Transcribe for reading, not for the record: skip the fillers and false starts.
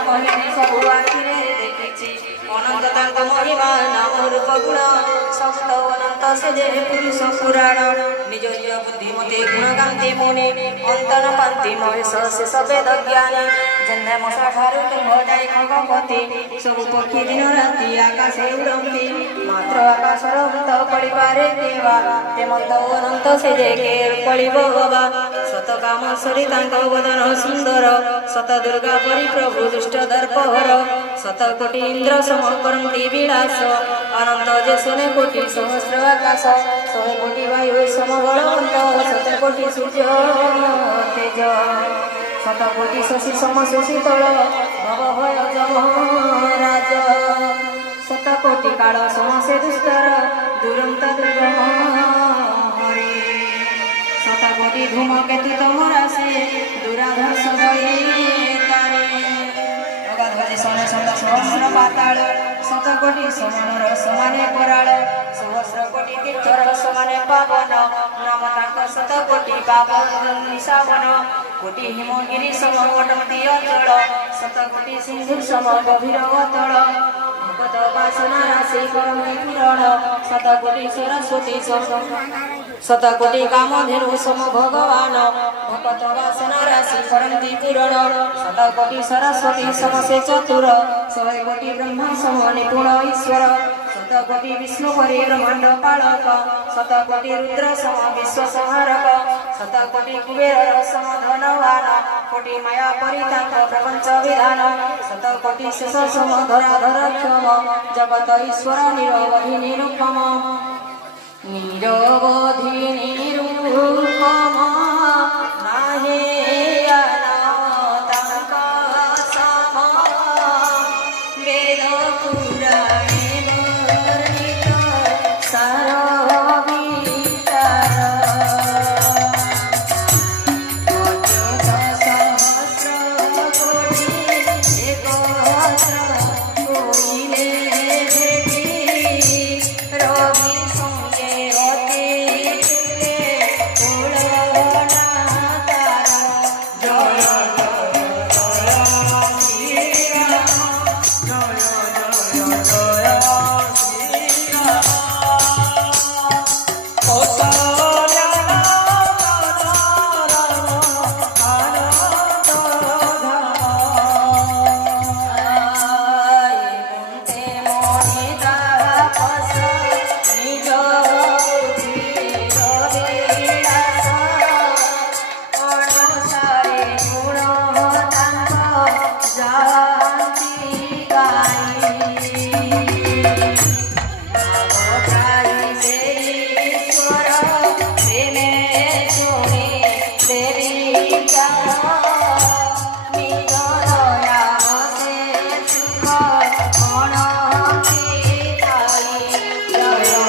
କହିଲେ ସବୁ ଆଖିରେ ଦେଖିଛି ଅନନ୍ତ ତାଙ୍କ ମହିମା ନାମ ରୂପ ଗୁଣ ସବୁ ତ ଅନନ୍ତ ସେ ଯେ ପୁରୁଷ ପୁରାଣ ନିଜ ନିଜ ବୁଦ୍ଧି ମତେ ଗୁଣଗାନ୍ତି ମୁନି ଅନ୍ତନ ପାନ୍ତି ମହେଶ ଶେଷ ବେଦ ଜ୍ଞାନୀ ଜେନେ ମଶା ଠାରୁ ତୁମ୍ଭ ଯାଇ ଖଗପତି ସବୁ ପକ୍ଷୀ ଦିନ ରାତି ଆକାଶେ ଉଡ଼ନ୍ତି ମାତ୍ର ଆକାଶର ଅନ୍ତ ପଡ଼ିପାରେ କେବା ତେ ମନ୍ତ ଅନନ୍ତ ସେ ଯେ କେ ପଳିବ ବାବା ସତ କାମେଶ୍ୱରୀ ତାଙ୍କ ବଦନ ସୁନ୍ଦର ସତ ଦୁର୍ଗା ପରି ପ୍ରଭୁ ଦୁଷ୍ଟ ଦର୍ପହର ଶତ କୋଟି ଇନ୍ଦ୍ର ସମ କରନ୍ତି ବିଳାସ ଅନନ୍ତ ଯେ ଶୁନେ କୋଟି ସହସ୍ର ଆକାଶ ଶହେ କୋଟି ବାୟୁ ସମବଳବନ୍ତ ଶତ କୋଟି ସୂର୍ଯ୍ୟ ତେଜ ଶତ କୋଟି ଶଶୀ ସମ ସୁଶୀତଳ ଭବ ଭୟ ଯମରାଜ ଶତ କୋଟି କାଳ ସମସ୍ତେ ଦୁଷ୍ଟର ଦୁରନ୍ତ ଦୁର୍ଗମ ହରି ଶତ କୋଟି ଧୂମକେତୁ ତମରା ସେ ଦୁରାଧର୍ଷ ଦଇତାରେ ଅଗାଧରେ ଶହେ ଶତ ସହସ୍ର ପାତାଳ ଶତ କୋଟି ସମାନର ସମାନେ କରାଳ ସହସ୍ର କୋଟି ତୀର୍ଥର ସମାନେ ପାବନ ନାମ ତାଙ୍କ ଶତ କୋଟି ପାବନ ନିଶାବନ କୋଟି ହିମଗିରି ସମ ଅଟନ୍ତି ଅଚଳ ଶତ କୋଟି ସିନ୍ଧୁ ସମ ଗଭୀର ଅତଳ ଭଗତ ବାସନା ରାଶି କରନ୍ତି ପୂରଣ ଶତ କୋଟି ସରସ୍ୱତୀ ଶତ କୋଟି କାମଧେନୁ ସମ ଭଗବାନ ଭଗତ ବାସନା ରାଶି କରନ୍ତି ପୂରଣ ଶତ କୋଟି ସରସ୍ୱତୀ ସମ ସେ ଚତୁର ଶହେ କୋଟି ବ୍ରହ୍ମା ସମ ନିପୁଣ ଈଶ୍ୱର ଶତ କୋଟି ବିଷ୍ଣୁ ପରି ବ୍ରହ୍ମାଣ୍ଡ ପାଳକ ଶତ କୋଟି ରୁଦ୍ର ସମ ବିଶ୍ୱ ସଂହାରକ ଶତ କୋଟି କୁବେର ସମ ଧନବାନ କୋଟି ମାୟା ପରି ତାଙ୍କ ପ୍ରପଞ୍ଚ ବିଧାନ ଶତ କୋଟି ଶେଷ ସମ ଧରାଧର କ୍ଷମ ଜଗତ ଈଶ୍ୱର ନିରବଧି ନିରୁପମ ନିରବଧି ନିରୁପମ